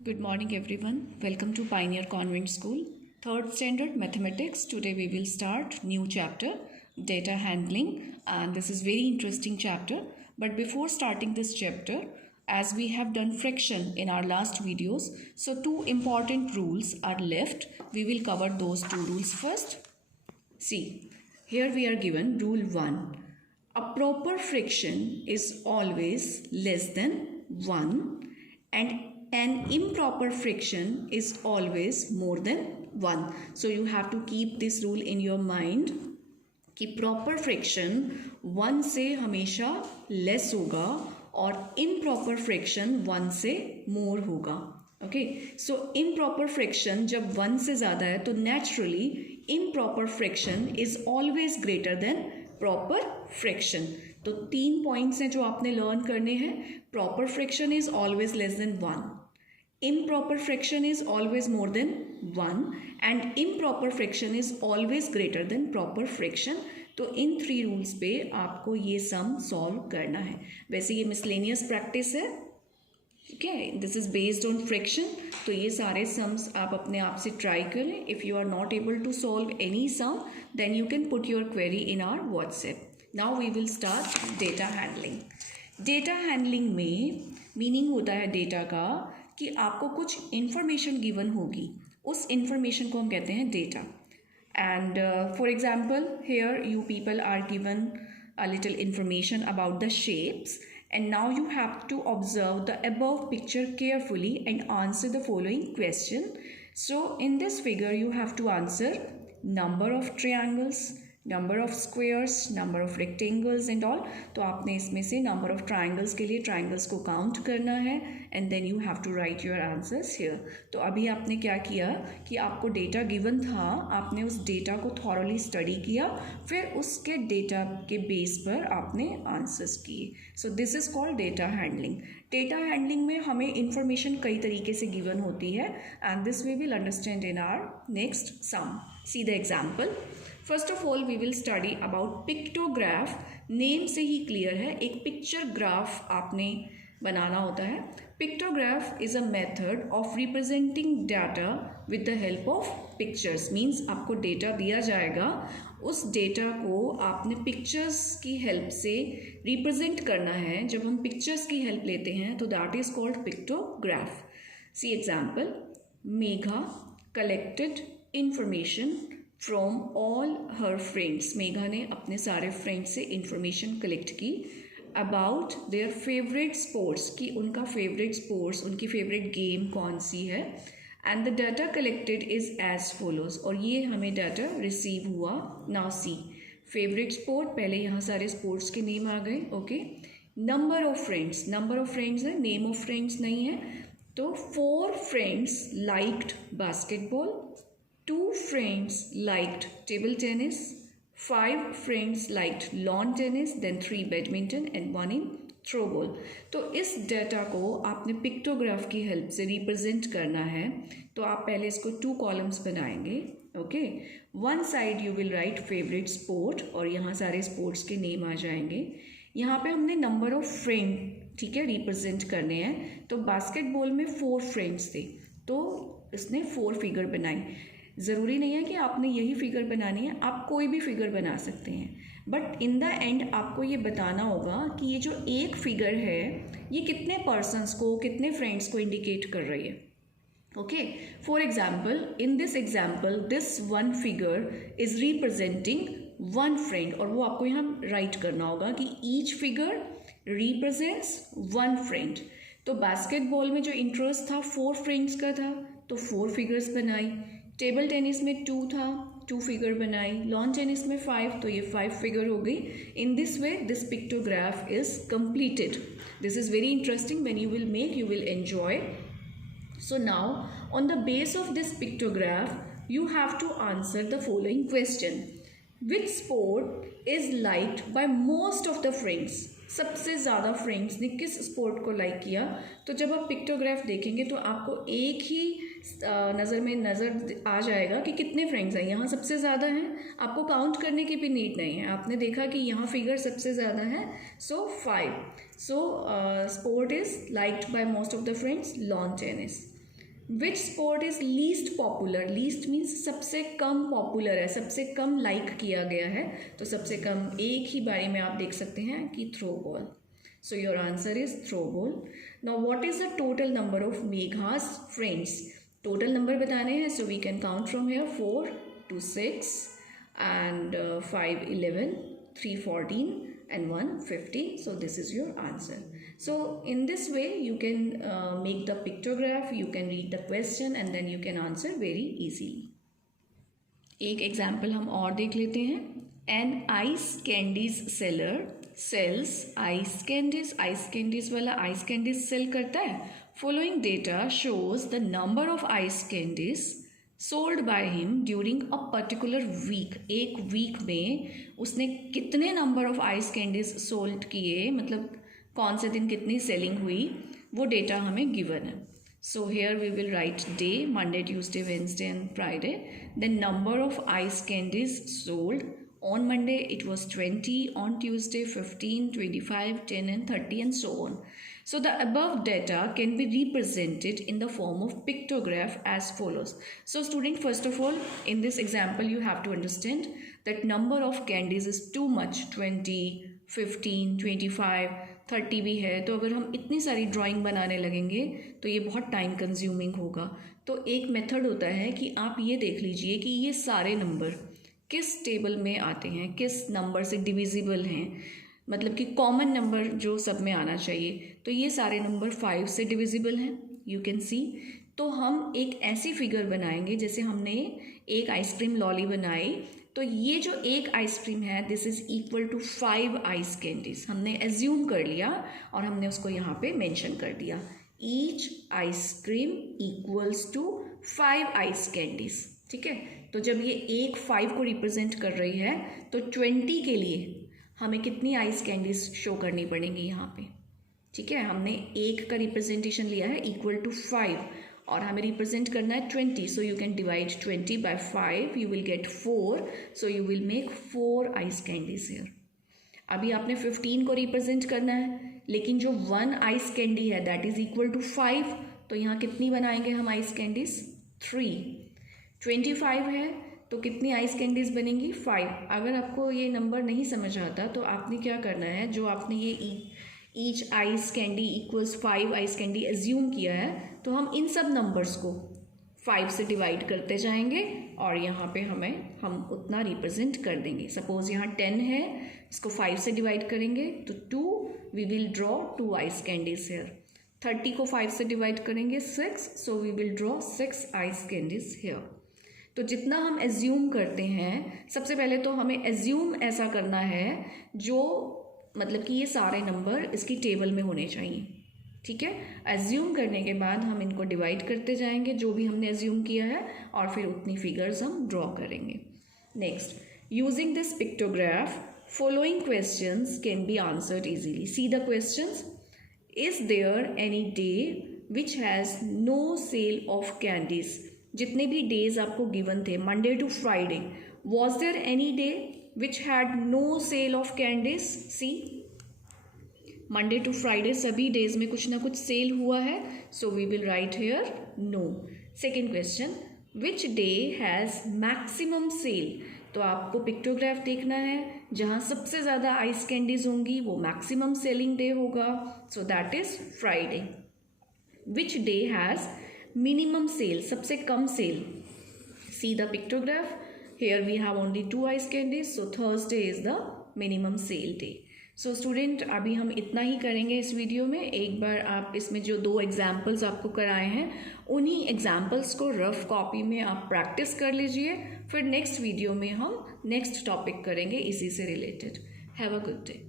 Good morning, everyone. Welcome to Pioneer Convent School, third standard mathematics. Today we will start new chapter, data handling, and this is very interesting chapter. But before starting this chapter, as we have done fraction in our last videos, so two important rules are left. We will cover those two rules first. See, here we are given rule 1. A proper fraction is always less than 1 and an improper fraction is always more than 1. So you have to keep this rule in your mind कि proper fraction 1 से हमेशा less होगा और improper fraction 1 से मोर होगा. Okay, सो improper fraction जब 1 से ज़्यादा है तो naturally improper fraction is always greater than proper fraction. तो 3 पॉइंट्स हैं जो आपने लर्न करने हैं. Proper fraction is always less than 1, improper fraction is always more than 1 and improper fraction is always greater than proper fraction. तो इन 3 rules पे आपको ये सम सॉल्व करना है. वैसे ये मिसलेनियस प्रैक्टिस है, ठीक है. This is based on fraction. तो ये सारे सम्स आप अपने आप से ट्राई करें. If you are not able to solve any sum then you can put your query in our WhatsApp. Now we will start data handling. Data handling में meaning होता है डेटा का कि आपको कुछ इन्फॉर्मेशन गिवन होगी, उस इन्फॉर्मेशन को हम कहते हैं data. And for example here you people are given a little information about the shapes and now you have to observe the above picture carefully and answer the following question. So in this figure you have to answer number of triangles, number of squares, number of rectangles and all. तो आपने इसमें से number of triangles के लिए triangles को count करना है and then you have to write your answers here. तो अभी आपने क्या किया कि आपको डेटा गिवन था, आपने उस डेटा को थॉरली स्टडी किया, फिर उसके डेटा के बेस पर आपने आंसर्स किए. So this is called data handling. Data handling में हमें इंफॉर्मेशन कई तरीके से गिवन होती है and this we will understand in our next sum. See the example. First of all we will study about pictograph. Name से ही clear है, एक पिक्चर ग्राफ आपने बनाना होता है. Pictograph is a method of representing data with the help of pictures. Means आपको data दिया जाएगा, उस डेटा को आपने पिक्चर्स की हेल्प से रिप्रेजेंट करना है. जब हम पिक्चर्स की हेल्प लेते हैं तो that is called pictograph. C example. Megha collected information from all her friends. Megha ने अपने सारे फ्रेंड्स से इंफॉर्मेशन कलेक्ट की अबाउट देयर फेवरेट स्पोर्ट्स, कि उनका फेवरेट स्पोर्ट्स, उनकी फेवरेट गेम कौन सी है. And the data collected is as follows. और ये हमें डाटा रिसीव हुआ. नाउ सी फेवरेट स्पोर्ट, पहले यहाँ सारे स्पोर्ट्स के नेम आ गए. Okay. Number of friends, number of friends है, नेम ऑफ फ्रेंड्स नहीं है. तो 4 friends liked basketball, 2 friends liked table tennis, 5 friends liked lawn tennis, then 3 badminton and 1 in throw ball. तो इस डाटा को आपने पिक्टोग्राफ की हेल्प से रिप्रेजेंट करना है. तो आप पहले इसको 2 कॉलम्स बनाएंगे. Okay. One side you will write favourite sport और यहाँ सारे स्पोर्ट्स के नेम आ जाएंगे. यहाँ पे हमने नंबर ऑफ फ्रेंड, ठीक है, रिप्रेजेंट करने हैं. तो बास्केटबॉल में 4 फ्रेंड्स थे तो इसने 4 फिगर बनाई. ज़रूरी नहीं है कि आपने यही फिगर बनानी है, आप कोई भी फिगर बना सकते हैं. बट इन द एंड आपको ये बताना होगा कि ये जो एक फिगर है ये कितने पर्सन्स को, कितने फ्रेंड्स को इंडिकेट कर रही है. Okay. For example, in this example this 1 figure is representing 1 friend और वो आपको यहाँ राइट करना होगा कि ईच फिगर रिप्रेजेंट्स 1 फ्रेंड. तो बास्केटबॉल में जो इंटरेस्ट था 4 फ्रेंड्स का था तो 4 फिगर्स बनाई. टेबल टेनिस में 2 था, 2 फिगर बनाई. लॉन टेनिस में 5 तो ये 5 फिगर हो गई. In this way this pictograph is completed. This is very interesting. When you will make you will enjoy. So now on the base of this pictograph you have to answer the following question. Which sport is liked by most of the friends. सबसे ज़्यादा friends ने किस sport को like किया. तो जब आप pictograph देखेंगे तो आपको एक ही नज़र आ जाएगा कि कितने फ्रेंड्स हैं. यहाँ सबसे ज़्यादा हैं, आपको काउंट करने की भी नीड नहीं है. आपने देखा कि यहाँ फिगर सबसे ज़्यादा है, so 5. So sport is liked by most of the friends lawn tennis. Which sport is least popular, least means सबसे कम पॉपुलर है, सबसे कम लाइक किया गया है, तो सबसे कम एक ही बारी में आप देख सकते हैं कि throw ball. So your answer is throw ball. Now what is the total number of Megha's friends, total number बताने हैं. So we can count from here 4 to 6 and 5 11 3 14 and 1 50. So this is your answer. So in this way you can make the pictograph, you can read the question and then you can answer very easily. एक example हम और देख लेते हैं. An ice candies seller sells ice candies. ice candies वाला ice candies sell करता है. Following data shows the number of ice candies sold by him during a particular week. एक वीक में उसने कितने number of ice candies sold किए, मतलब कौन से दिन कितनी सेलिंग हुई, वो डेटा हमें गिवन है. So here we will write day, Monday Tuesday Wednesday and Friday. Then number of ice candies sold. On Monday it was 20, on Tuesday 15, 25, 10 and 30 and so on. So the above data can be represented in the form of pictograph as follows. So student, first of all, in this example you have to understand that number of candies is too much. 20, 15, 25, 30 भी है, तो अगर हम इतनी सारी drawing बनाने लगेंगे तो ये बहुत टाइम कंज्यूमिंग होगा. तो एक मेथड होता है कि आप ये देख लीजिए कि ये सारे नंबर किस टेबल में आते हैं, किस नंबर से डिविजिबल हैं, मतलब कि कॉमन नंबर जो सब में आना चाहिए. तो ये सारे नंबर 5 से डिविजिबल हैं, यू कैन सी. तो हम एक ऐसी फिगर बनाएंगे जैसे हमने एक आइसक्रीम लॉली बनाई, तो ये जो एक आइसक्रीम है this is equal to 5 ice candies. हमने एज्यूम कर लिया और हमने उसको यहाँ पे मेंशन कर दिया. Each ice cream equals to 5 ice candies. ठीक है, तो जब ये एक 5 को रिप्रेजेंट कर रही है तो 20 के लिए हमें कितनी आइस कैंडीज शो करनी पड़ेंगी यहाँ पे. ठीक है, हमने एक का रिप्रेजेंटेशन लिया है इक्वल टू 5 और हमें रिप्रेजेंट करना है 20. So you can divide 20 by 5, you will get 4. So you will make 4 ice candies here. अभी आपने 15 को रिप्रेजेंट करना है, लेकिन जो 1 आइस कैंडी है दैट इज इक्वल टू 5, तो यहाँ कितनी बनाएंगे हम आइस कैंडीज? 3. 25 है तो कितनी आइस कैंडीज बनेंगी? 5. अगर आपको ये नंबर नहीं समझ आता तो आपने क्या करना है, जो आपने ये each ice candy equals 5 ice candy assume किया है, तो हम इन सब नंबर्स को 5 से डिवाइड करते जाएंगे और यहाँ पे हम उतना रिप्रेजेंट कर देंगे. सपोज यहाँ 10 है, इसको 5 से डिवाइड करेंगे तो 2, we will draw 2 ice candies here. 30 को 5 से डिवाइड करेंगे 6, so we will draw 6 ice candies here. तो जितना हम एज्यूम करते हैं, सबसे पहले तो हमें एज्यूम ऐसा करना है जो मतलब कि ये सारे नंबर इसकी टेबल में होने चाहिए. ठीक है, एज्यूम करने के बाद हम इनको डिवाइड करते जाएंगे जो भी हमने एज्यूम किया है और फिर उतनी फिगर्स हम ड्रॉ करेंगे. Next, using this pictograph following questions can be answered easily. See the questions. Is there any day which has no sale of candies. जितने भी डेज आपको गिवन थे Monday to Friday, was there any day which had no sale of candies? See, Monday to Friday सभी days में कुछ ना कुछ sale हुआ है, so we will write here no. Second question, which day has maximum sale. तो आपको pictograph देखना है, जहाँ सबसे ज़्यादा आइस कैंडीज होंगी वो मैक्सिमम सेलिंग डे होगा, so that is Friday. Which day has minimum sale, सबसे कम cell. See the pictograph. Here we have only 2 ice candies, so Thursday is the minimum sale day. So student, अभी हम इतना ही करेंगे इस video में. एक बार आप इसमें जो 2 एग्जाम्पल्स आपको कराए हैं उन्हीं एग्जाम्पल्स को रफ कॉपी में आप प्रैक्टिस कर लीजिए. फिर नेक्स्ट वीडियो में हम नेक्स्ट टॉपिक करेंगे इसी से related. Have a good day.